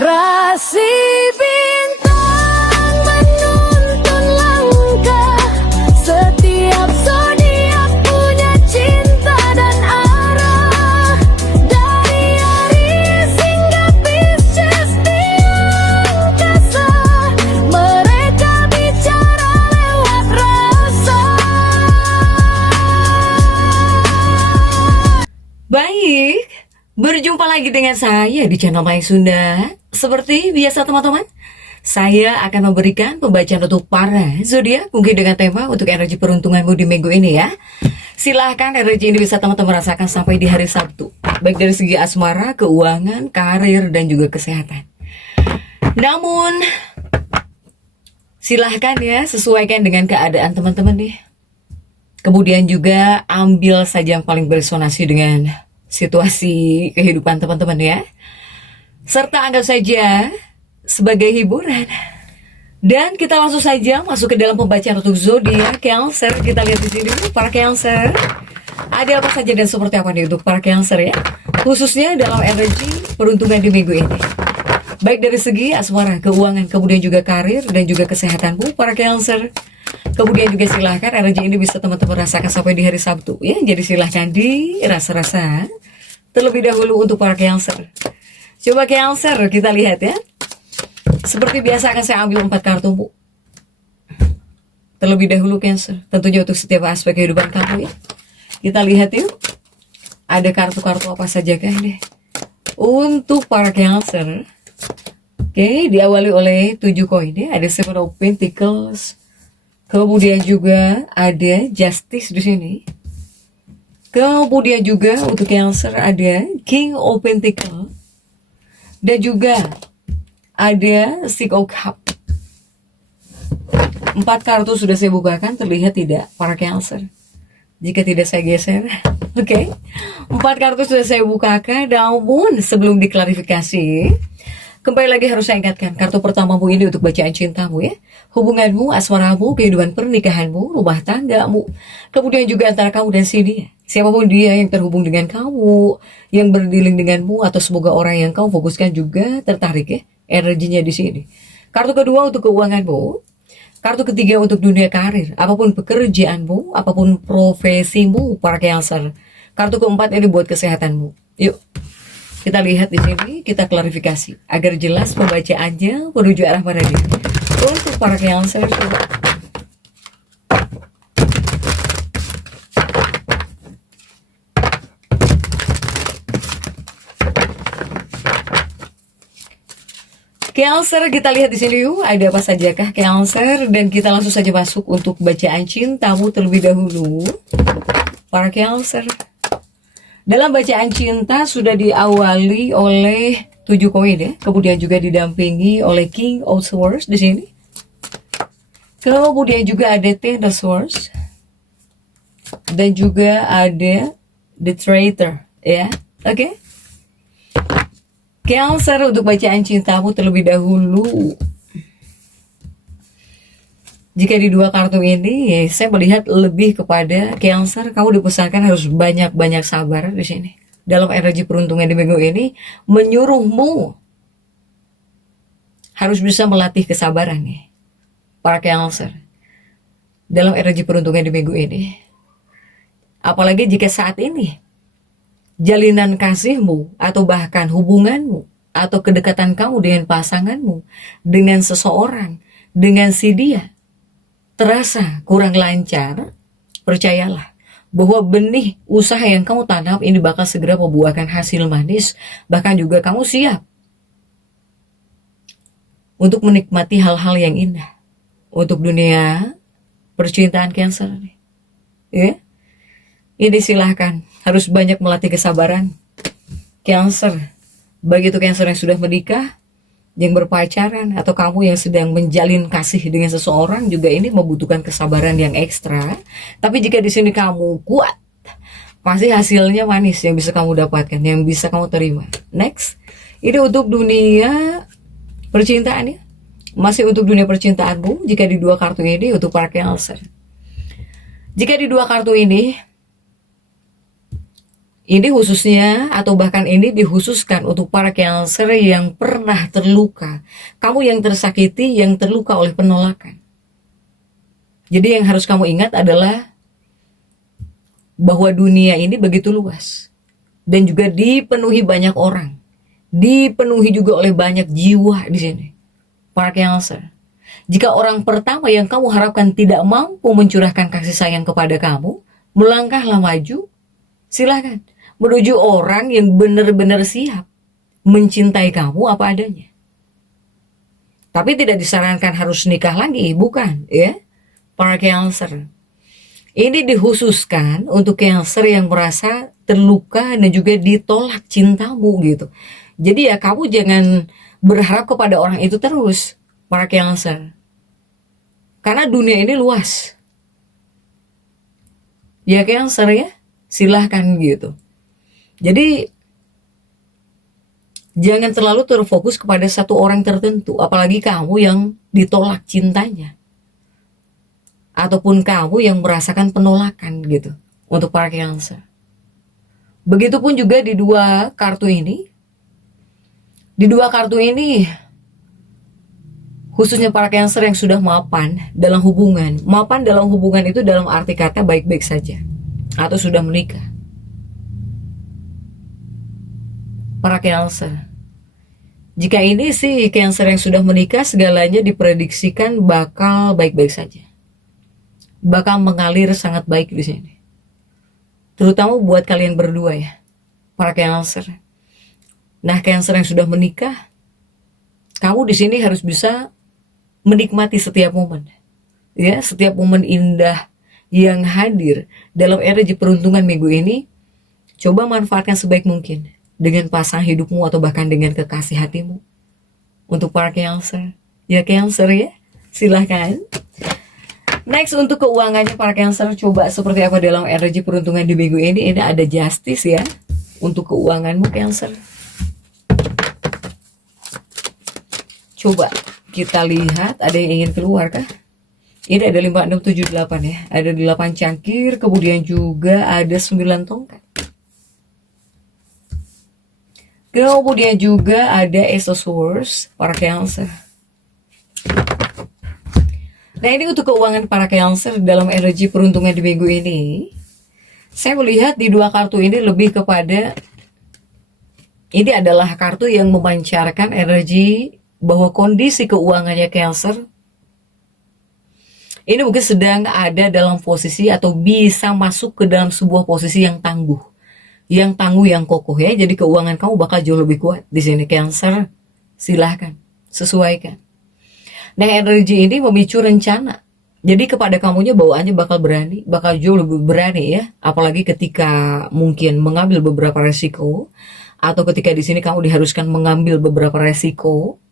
Rasi bintang menuntun langkah, setiap zodiak punya cinta dan arah. Dari Aries hingga Pisces di angkasa, mereka bicara lewat rasa. Baik, berjumpa lagi dengan saya di channel Mai Sunda. Seperti biasa teman-teman, saya akan memberikan pembacaan untuk para zodiak mungkin dengan tema untuk energi peruntunganmu di minggu ini ya. Silahkan energi ini bisa teman-teman rasakan sampai di hari Sabtu, baik dari segi asmara, keuangan, karir, dan juga kesehatan. Namun, silahkan ya sesuaikan dengan keadaan teman-teman nih. Kemudian juga ambil saja yang paling beresonansi dengan situasi kehidupan teman-teman ya. Serta anggap saja sebagai hiburan. Dan kita langsung saja masuk ke dalam pembacaan untuk zodiak Cancer. Kita lihat di sini para Cancer. Ada apa saja dan seperti apa nih untuk para Cancer ya. Khususnya dalam energi peruntungan di minggu ini. Baik dari segi asmara, keuangan, kemudian juga karir dan juga kesehatanmu para Cancer. Kemudian juga silahkan energi ini bisa teman-teman rasakan sampai di hari Sabtu ya. Jadi silahkan dirasa-rasa terlebih dahulu untuk para Cancer. Coba Cancer kita lihat ya. Seperti biasa akan saya ambil 4 kartu Bu. Terlebih dahulu Cancer, tentunya untuk setiap aspek kehidupan kamu ya. Kita lihat yuk. Ada kartu-kartu apa saja kah ini untuk para Cancer. Oke, diawali oleh 7 koin ya. Ada Seven of Pentacles. Kemudian juga ada Justice di sini. Kemudian juga untuk Cancer ada King of Pentacles. Dan juga ada Six of Cups. 4 kartu sudah saya bukakan, terlihat tidak para Cancer? Jika tidak saya geser. Oke. 4 kartu sudah saya bukakan, namun sebelum diklarifikasi, kembali lagi harus saya ingatkan, kartu pertamamu ini untuk bacaan cintamu ya. Hubunganmu, asmaramu, kehidupan pernikahanmu, rumah tanggamu. Kemudian juga antara kamu dan si dia. Siapapun dia yang terhubung dengan kamu, yang berdiling denganmu, atau semoga orang yang kamu fokuskan juga tertarik ya. Energinya di sini. Kartu kedua untuk keuanganmu. Kartu ketiga untuk dunia karir. Apapun pekerjaanmu, apapun profesimu para Cancer. Kartu keempat ini buat kesehatanmu. Yuk. Kita lihat di sini, kita klarifikasi agar jelas pembacaannya menuju arah mana dia. Untuk para Cancer, coba. Cancer, kita lihat di sini yuk, ada apa sajakah Cancer, dan kita langsung saja masuk untuk bacaan cintamu terlebih dahulu. Para Cancer. Dalam bacaan cinta sudah diawali oleh 7 koin ya, kemudian juga didampingi oleh King of Swords di sini. Kemudian juga ada Ten of Swords dan juga ada The Traitor ya. Oke. Cancer, untuk bacaan cintamu terlebih dahulu. Jika di 2 kartu ini, saya melihat lebih kepada Cancer, kamu dipesankan harus banyak-banyak sabar di sini. Dalam energi peruntungan di minggu ini, menyuruhmu harus bisa melatih kesabaran nih, para Cancer. Dalam energi peruntungan di minggu ini. Apalagi jika saat ini, jalinan kasihmu, atau bahkan hubunganmu, atau kedekatan kamu dengan pasanganmu, dengan seseorang, dengan si dia, terasa kurang lancar, percayalah bahwa benih usaha yang kamu tanam ini bakal segera membuahkan hasil manis. Bahkan juga kamu siap untuk menikmati hal-hal yang indah untuk dunia percintaan Cancer nih. Ya. Ini silahkan, harus banyak melatih kesabaran Cancer. Bagi itu Cancer yang sudah menikah, yang berpacaran, atau kamu yang sedang menjalin kasih dengan seseorang, juga ini membutuhkan kesabaran yang ekstra. Tapi jika di sini kamu kuat, pasti hasilnya manis yang bisa kamu dapatkan, yang bisa kamu terima. Next, ini untuk dunia percintaan ya. Masih untuk dunia percintaanmu, jika di 2 kartu ini untuk para Cancer. Jika di 2 kartu ini Ini khususnya atau bahkan ini dikhususkan untuk para Cancer yang pernah terluka. Kamu yang tersakiti, yang terluka oleh penolakan. Jadi yang harus kamu ingat adalah bahwa dunia ini begitu luas. Dan juga dipenuhi banyak orang. Dipenuhi juga oleh banyak jiwa di sini. Para Cancer. Jika orang pertama yang kamu harapkan tidak mampu mencurahkan kasih sayang kepada kamu, melangkahlah maju, silakan. Menuju orang yang benar-benar siap mencintai kamu apa adanya. Tapi tidak disarankan harus nikah lagi, bukan ya. Para Cancer. Ini dikhususkan untuk Cancer yang merasa terluka dan juga ditolak cintamu gitu. Jadi ya kamu jangan berharap kepada orang itu terus, para Cancer. Karena dunia ini luas. Ya Cancer ya, silahkan gitu. Jadi jangan terlalu terfokus kepada satu orang tertentu, apalagi kamu yang ditolak cintanya. Ataupun kamu yang merasakan penolakan gitu untuk para Cancer. Begitupun juga di dua kartu ini. Di dua kartu ini khususnya para Cancer yang sudah mapan dalam hubungan. Mapan dalam hubungan itu dalam arti kata baik-baik saja atau sudah menikah. Para Cancer, jika ini sih Cancer yang sudah menikah, segalanya diprediksikan bakal baik-baik saja, bakal mengalir sangat baik di sini. Terutama buat kalian berdua ya, para Cancer. Nah, Cancer yang sudah menikah, kamu di sini harus bisa menikmati setiap momen, ya, setiap momen indah yang hadir dalam energi peruntungan minggu ini. Coba manfaatkan sebaik mungkin dengan pasangan hidupmu atau bahkan dengan kekasih hatimu. Untuk para Cancer, ya Cancer ya, silahkan. Next untuk keuangannya para Cancer, coba seperti apa dalam energi peruntungan di minggu ini. Ini ada Justice ya, untuk keuanganmu Cancer. Coba kita lihat ada yang ingin keluar kah? Ini ada 5, 6, 7, 8 ya. Ada 8 cangkir, kemudian juga ada 9 tongkat. Kemudian juga ada Ace of Swords, para Cancer. Nah ini untuk keuangan para Cancer dalam energi peruntungan di minggu ini. Saya melihat di dua kartu ini lebih kepada, ini adalah kartu yang memancarkan energi bahwa kondisi keuangannya Cancer ini mungkin sedang ada dalam posisi atau bisa masuk ke dalam sebuah posisi yang tangguh. Yang tangguh, yang kokoh ya. Jadi keuangan kamu bakal jauh lebih kuat di sini Cancer. Silahkan sesuaikan. Nah energi ini memicu rencana. Jadi kepada kamunya bawaannya bakal berani, bakal jauh lebih berani ya. Apalagi ketika mungkin mengambil beberapa resiko, atau ketika di sini kamu diharuskan mengambil beberapa resiko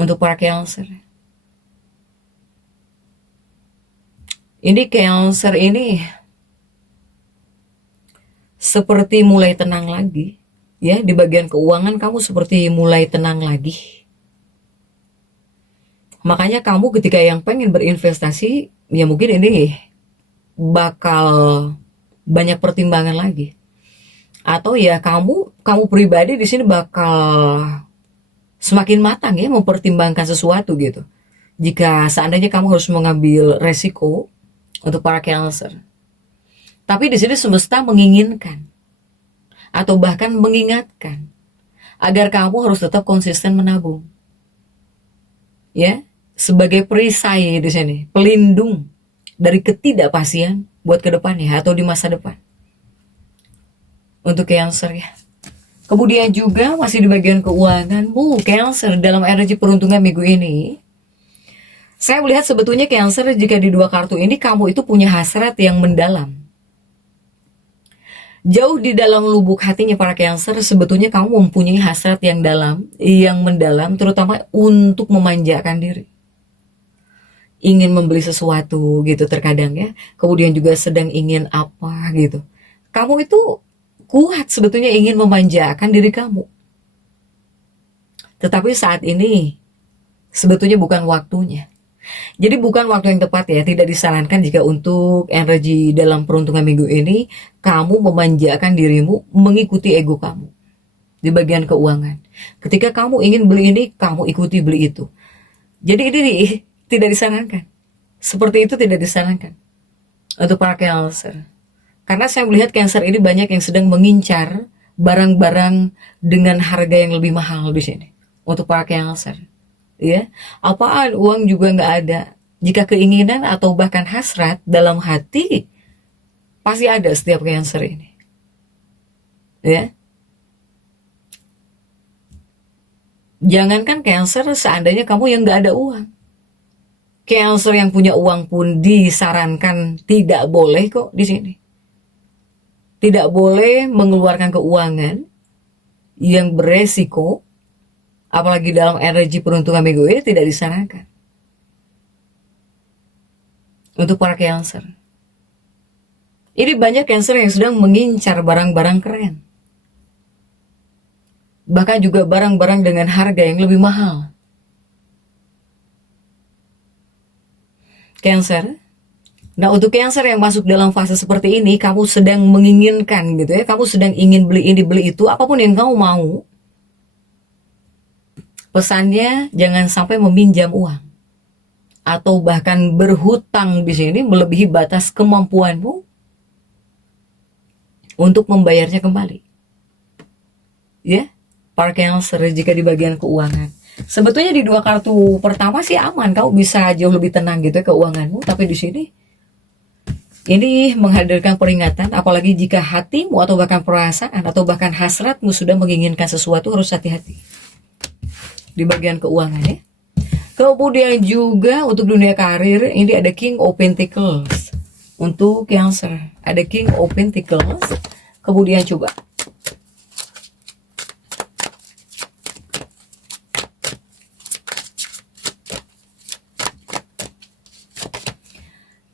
untuk para Cancer. Ini Cancer ini seperti mulai tenang lagi ya, di bagian keuangan kamu seperti mulai tenang lagi. Makanya kamu ketika yang pengen berinvestasi ya mungkin ini bakal banyak pertimbangan lagi. Atau ya kamu pribadi di sini bakal semakin matang ya mempertimbangkan sesuatu gitu. Jika seandainya kamu harus mengambil resiko untuk para Cancer. Tapi di sini semesta menginginkan atau bahkan mengingatkan agar kamu harus tetap konsisten menabung. Ya, sebagai perisai di sini, pelindung dari ketidakpastian buat ke depannya atau di masa depan. Untuk Cancer ya. Kemudian juga masih di bagian keuangan, Cancer dalam energi peruntungan minggu ini. Saya melihat sebetulnya Cancer jika di dua kartu ini kamu itu punya hasrat yang mendalam. Jauh di dalam lubuk hatinya para Cancer, sebetulnya kamu mempunyai hasrat yang dalam, yang mendalam, terutama untuk memanjakan diri. Ingin membeli sesuatu gitu terkadang ya, kemudian juga sedang ingin apa gitu. Kamu itu kuat sebetulnya ingin memanjakan diri kamu. Tetapi saat ini sebetulnya bukan waktunya. Jadi bukan waktu yang tepat ya, tidak disarankan jika untuk energi dalam peruntungan minggu ini kamu memanjakan dirimu mengikuti ego kamu di bagian keuangan. Ketika kamu ingin beli ini, kamu ikuti beli itu. Jadi ini tidak disarankan. Seperti itu tidak disarankan untuk para Cancer. Karena saya melihat Cancer ini banyak yang sedang mengincar barang-barang dengan harga yang lebih mahal di sini untuk para Cancer. Ya, apaan uang juga nggak ada. Jika keinginan atau bahkan hasrat dalam hati pasti ada setiap Cancer ini. Ya, jangankan Cancer, seandainya kamu yang nggak ada uang, Cancer yang punya uang pun disarankan tidak boleh kok di sini. Tidak boleh mengeluarkan keuangan yang beresiko. Apalagi dalam energi peruntungan minggu ini tidak disarankan untuk para Cancer. Ini banyak Cancer yang sedang mengincar barang-barang keren, bahkan juga barang-barang dengan harga yang lebih mahal. Cancer. Nah, untuk Cancer yang masuk dalam fase seperti ini, kamu sedang menginginkan gitu ya, kamu sedang ingin beli ini beli itu, apapun yang kamu mau. Pesannya jangan sampai meminjam uang atau bahkan berhutang di sini melebihi batas kemampuanmu untuk membayarnya kembali. Ya, para Cancer jika di bagian keuangan. Sebetulnya di dua kartu pertama sih aman, kamu bisa jauh lebih tenang gitu ya keuanganmu, tapi di sini ini menghadirkan peringatan, apalagi jika hatimu atau bahkan perasaan atau bahkan hasratmu sudah menginginkan sesuatu, harus hati-hati di bagian keuangan ya. Kemudian juga untuk dunia karir, ini ada King of Pentacles. Untuk Cancer, ada King of Pentacles. Kemudian coba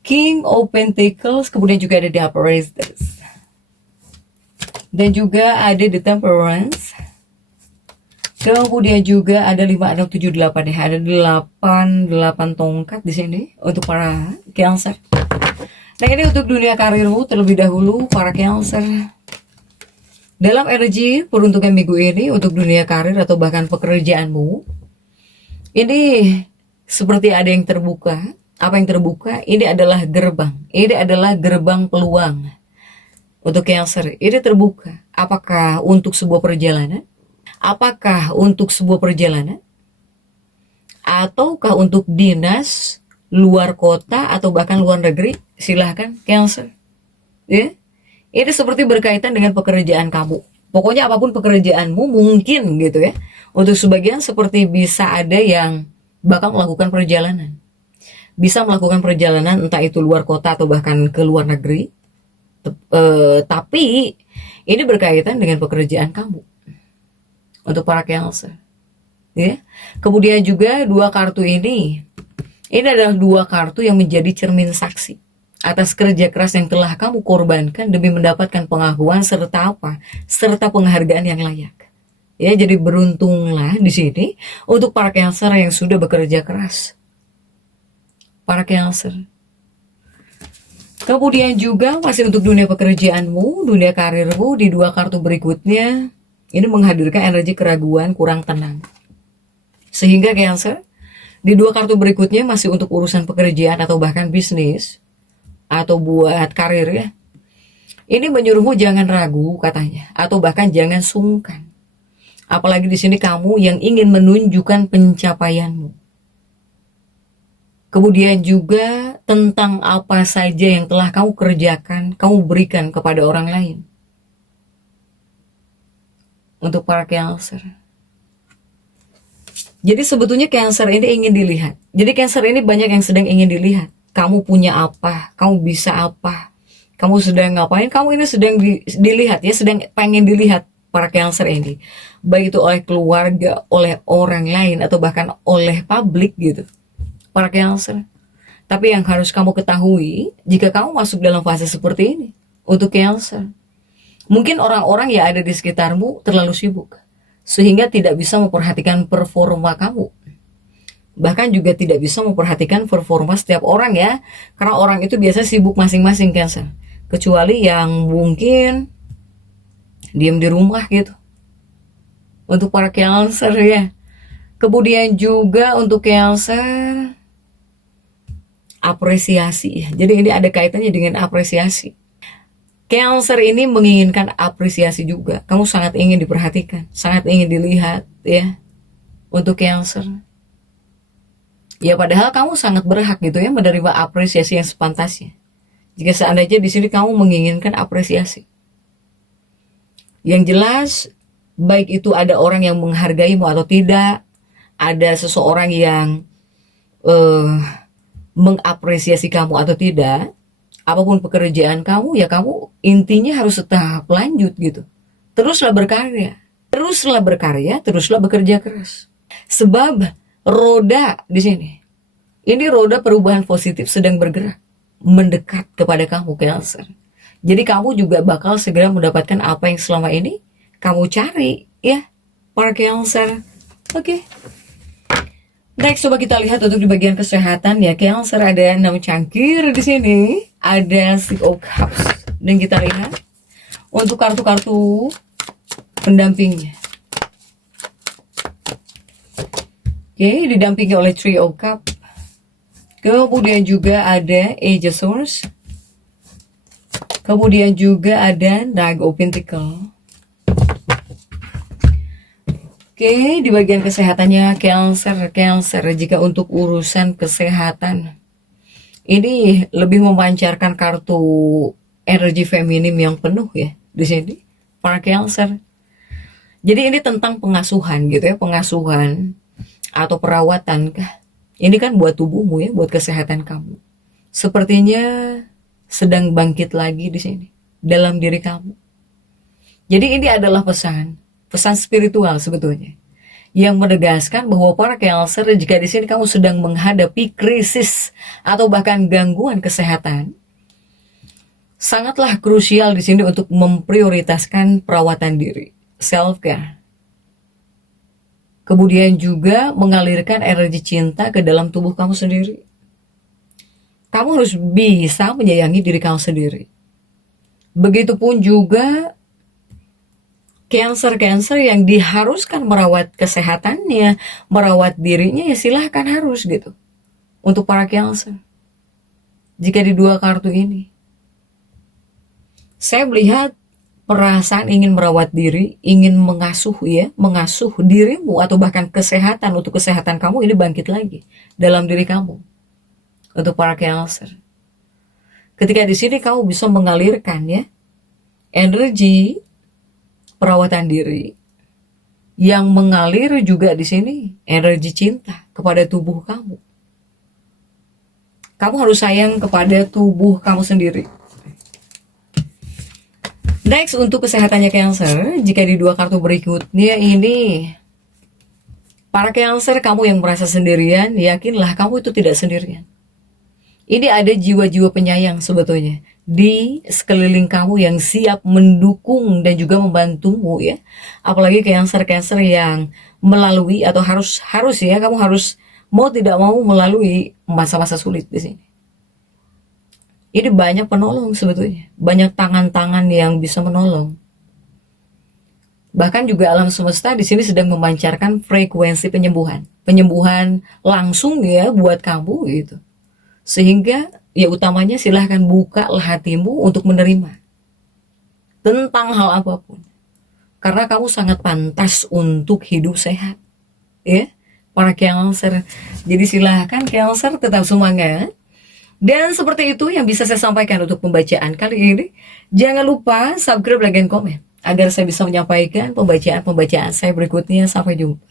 King of Pentacles, kemudian juga ada The Empress. Dan juga ada The Temperance. Kemudian juga ada 5, 6, 7, 8 ya. Ada 8 tongkat di sini untuk para Cancer. Nah, ini untuk dunia karirmu terlebih dahulu para Cancer. Dalam energi peruntungan minggu ini untuk dunia karir atau bahkan pekerjaanmu, ini seperti ada yang terbuka. Apa yang terbuka? Ini adalah gerbang. Ini adalah gerbang peluang untuk Cancer. Ini terbuka. Apakah untuk sebuah perjalanan? Apakah untuk sebuah perjalanan? Ataukah untuk dinas luar kota atau bahkan luar negeri? Silahkan Cancer. Ya, ini seperti berkaitan dengan pekerjaan kamu. Pokoknya apapun pekerjaanmu mungkin gitu ya. Untuk sebagian seperti bisa ada yang bakal melakukan perjalanan. Bisa melakukan perjalanan entah itu luar kota atau bahkan ke luar negeri. Tapi ini berkaitan dengan pekerjaan kamu. Untuk para Cancer. Ya. Kemudian juga dua kartu ini adalah dua kartu yang menjadi cermin saksi atas kerja keras yang telah kamu korbankan demi mendapatkan pengakuan serta apa? Serta penghargaan yang layak. Ya, jadi beruntunglah di sini untuk para Cancer yang sudah bekerja keras. Para Cancer. Kemudian juga masih untuk dunia pekerjaanmu, dunia karirmu di dua kartu berikutnya, ini menghadirkan energi keraguan, kurang tenang. Sehingga Cancer, di dua kartu berikutnya masih untuk urusan pekerjaan atau bahkan bisnis, atau buat karir ya. Ini menyuruhmu jangan ragu katanya, atau bahkan jangan sungkan. Apalagi di sini kamu yang ingin menunjukkan pencapaianmu. Kemudian juga tentang apa saja yang telah kamu kerjakan, kamu berikan kepada orang lain. Untuk para Cancer. Jadi sebetulnya Cancer ini ingin dilihat. Jadi Cancer ini banyak yang sedang ingin dilihat. Kamu punya apa? Kamu bisa apa? Kamu sedang ngapain? Kamu ini sedang dilihat ya, sedang pengen dilihat para Cancer ini. Baik itu oleh keluarga, oleh orang lain, atau bahkan oleh publik gitu. Para Cancer. Tapi yang harus kamu ketahui, jika kamu masuk dalam fase seperti ini, untuk Cancer, mungkin orang-orang yang ada di sekitarmu terlalu sibuk, sehingga tidak bisa memperhatikan performa kamu. Bahkan juga tidak bisa memperhatikan performa setiap orang ya. Karena orang itu biasa sibuk masing-masing Cancer. Kecuali yang mungkin diam di rumah gitu. Untuk para Cancer ya. Kemudian juga untuk Cancer, apresiasi ya. Jadi ini ada kaitannya dengan apresiasi. Cancer ini menginginkan apresiasi juga. Kamu sangat ingin diperhatikan, sangat ingin dilihat ya. Untuk Cancer. Ya padahal kamu sangat berhak gitu ya menerima apresiasi yang sepantasnya. Jika seandainya di sini kamu menginginkan apresiasi. Yang jelas, baik itu ada orang yang menghargaimu atau tidak, ada seseorang yang mengapresiasi kamu atau tidak, apapun pekerjaan kamu, ya kamu intinya harus tetap lanjut gitu. Teruslah berkarya, teruslah bekerja keras. Sebab roda di sini, ini roda perubahan positif sedang bergerak, mendekat kepada kamu Cancer. Jadi kamu juga bakal segera mendapatkan apa yang selama ini kamu cari ya, para Cancer. Oke. Next, coba kita lihat untuk di bagian kesehatan ya, Cancer ada 6 cangkir di sini, ada Six of Cups, dan kita lihat untuk kartu-kartu pendampingnya. Oke, didampingi oleh Three of Cups. Kemudian juga ada Ace of Swords. Kemudian juga ada Knight of Pentacles. Oke, di bagian kesehatannya Cancer, jika untuk urusan kesehatan ini lebih memancarkan kartu energi feminim yang penuh ya di sini para Cancer. Jadi ini tentang pengasuhan gitu ya, pengasuhan atau perawatan kah? Ini kan buat tubuhmu ya, buat kesehatan kamu. Sepertinya sedang bangkit lagi di sini dalam diri kamu. Jadi ini adalah pesan spiritual sebetulnya yang menegaskan bahwa para Cancer, jika di sini kamu sedang menghadapi krisis atau bahkan gangguan kesehatan, sangatlah krusial di sini untuk memprioritaskan perawatan diri, self care. Kemudian juga mengalirkan energi cinta ke dalam tubuh kamu sendiri. Kamu harus bisa menyayangi diri kamu sendiri. Begitupun juga Cancer yang diharuskan merawat kesehatannya, merawat dirinya, ya silahkan harus gitu. Untuk para Cancer. Jika di dua kartu ini, saya melihat perasaan ingin merawat diri, ingin mengasuh dirimu atau bahkan kesehatan, untuk kesehatan kamu ini bangkit lagi dalam diri kamu. Untuk para Cancer. Ketika di sini kamu bisa mengalirkan ya energi perawatan diri, yang mengalir juga di sini energi cinta kepada tubuh kamu. Kamu harus sayang kepada tubuh kamu sendiri. Next, untuk kesehatannya Cancer, jika di dua kartu berikutnya ini, para Cancer, kamu yang merasa sendirian, yakinlah kamu itu tidak sendirian. Ini ada jiwa-jiwa penyayang sebetulnya di sekeliling kamu yang siap mendukung dan juga membantumu ya. Apalagi Cancer yang melalui atau harus ya, kamu harus mau tidak mau melalui masa-masa sulit di sini. Ini banyak penolong sebetulnya, banyak tangan-tangan yang bisa menolong. Bahkan juga alam semesta di sini sedang memancarkan frekuensi penyembuhan langsung ya buat kamu gitu. Sehingga ya utamanya silahkan bukalah hatimu untuk menerima tentang hal apapun. Karena kamu sangat pantas untuk hidup sehat. Ya, para Cancer. Jadi silahkan Cancer tetap semangat. Dan seperti itu yang bisa saya sampaikan untuk pembacaan kali ini. Jangan lupa subscribe, like, dan komen agar saya bisa menyampaikan pembacaan-pembacaan saya berikutnya. Sampai jumpa.